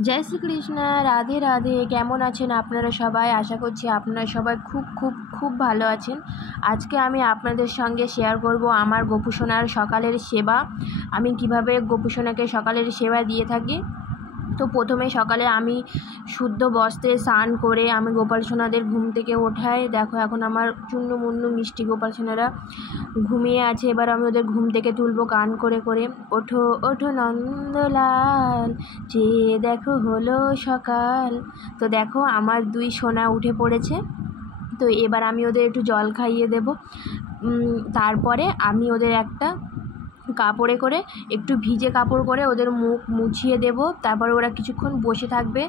जय श्री कृष्ण राधे राधे केमन आছেন আপনারা সবাই। আশা করছি আপনারা সবাই খুব খুব খুব ভালো আছেন। আজকে আমি আপনাদের সঙ্গে শেয়ার করব আমার গোপুসোনার সকালের সেবা। আমি কিভাবে গোপুসোনাকে সকালের সেবা দিয়ে থাকি। তো প্রথমে সকালে আমি শুদ্ধ বস্ত্রে স্নান করে আমি গোপাল সোনাদের ঘুম থেকে ওঠাই। দেখো এখন আমার চুন্নু মুন্নু মিষ্টি গোপাল সোনারা ঘুমিয়ে আছে। এবার আমি ওদের ঘুম থেকে তুলবো গান করে করে, ওঠো ওঠো নন্দলাল যে দেখো হলো সকাল। তো দেখো আমার দুই সোনা উঠে পড়েছে। তো এবার আমি ওদের একটু জল খাইয়ে দেব। তারপরে আমি ওদের একটা কাপড়ে করে একটু ভিজে কাপড় করে ওদের মুখ মুছিয়ে দেব। তারপরে ওরা কিছুক্ষণ বসে থাকবে।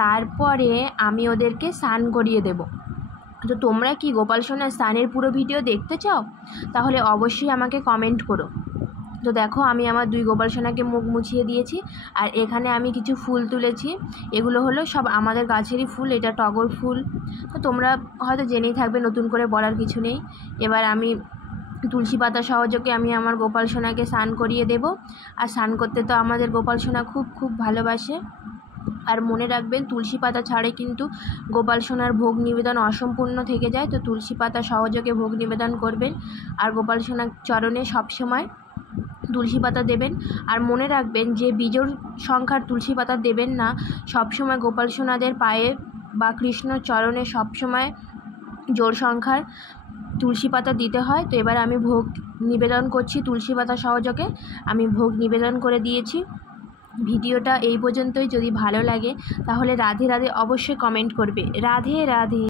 তারপরে আমি ওদেরকে স্নান করিয়ে দেব। তো তোমরা কি গোপাল সোনার স্নানের পুরো ভিডিও দেখতে চাও? তাহলে অবশ্যই আমাকে কমেন্ট করো। তো দেখো আমি আমার দুই গোপাল সোনাকে মুখ মুছিয়ে দিয়েছি। আর এখানে আমি কিছু ফুল তুলেছি। এগুলো হলো সব আমাদের গাছেরই ফুল। এটা টগর ফুল। তো তোমরা হয়তো জেনেই থাকবে, নতুন করে বলার কিছু নেই। এবার আমি তুলসী পাতা সহযোগে আমি আমার গোপাল সোনাকে স্নান করিয়ে দেব। আর স্নান করতে তো আমাদের গোপাল সোনা খুব খুব ভালোবাসে। আর মনে রাখবেন, তুলসী পাতা ছাড়াই কিন্তু গোপাল সোনার ভোগ নিবেদন অসম্পূর্ণ থেকে যায়। তো তুলসী পাতা সহযোগে ভোগ নিবেদন করবেন। আর গোপাল সোনার চরণে সবসময় তুলসী পাতা দেবেন। আর মনে রাখবেন যে বিজোড় সংখ্যার তুলসী পাতা দেবেন না। সবসময় গোপাল সোনাদের পায়ে বা কৃষ্ণ চরণে সবসময় জোড় সংখ্যার তুলসী পাতা দিতে হয়। তো এবার আমি ভোগ নিবেদন করছি তুলসী পাতা সহযোগে। আমি ভোগ নিবেদন করে দিয়েছি। ভিডিওটা এই পর্যন্তই। যদি ভালো লাগে তাহলে রাধে রাধে অবশ্যই কমেন্ট করবে। রাধে রাধে।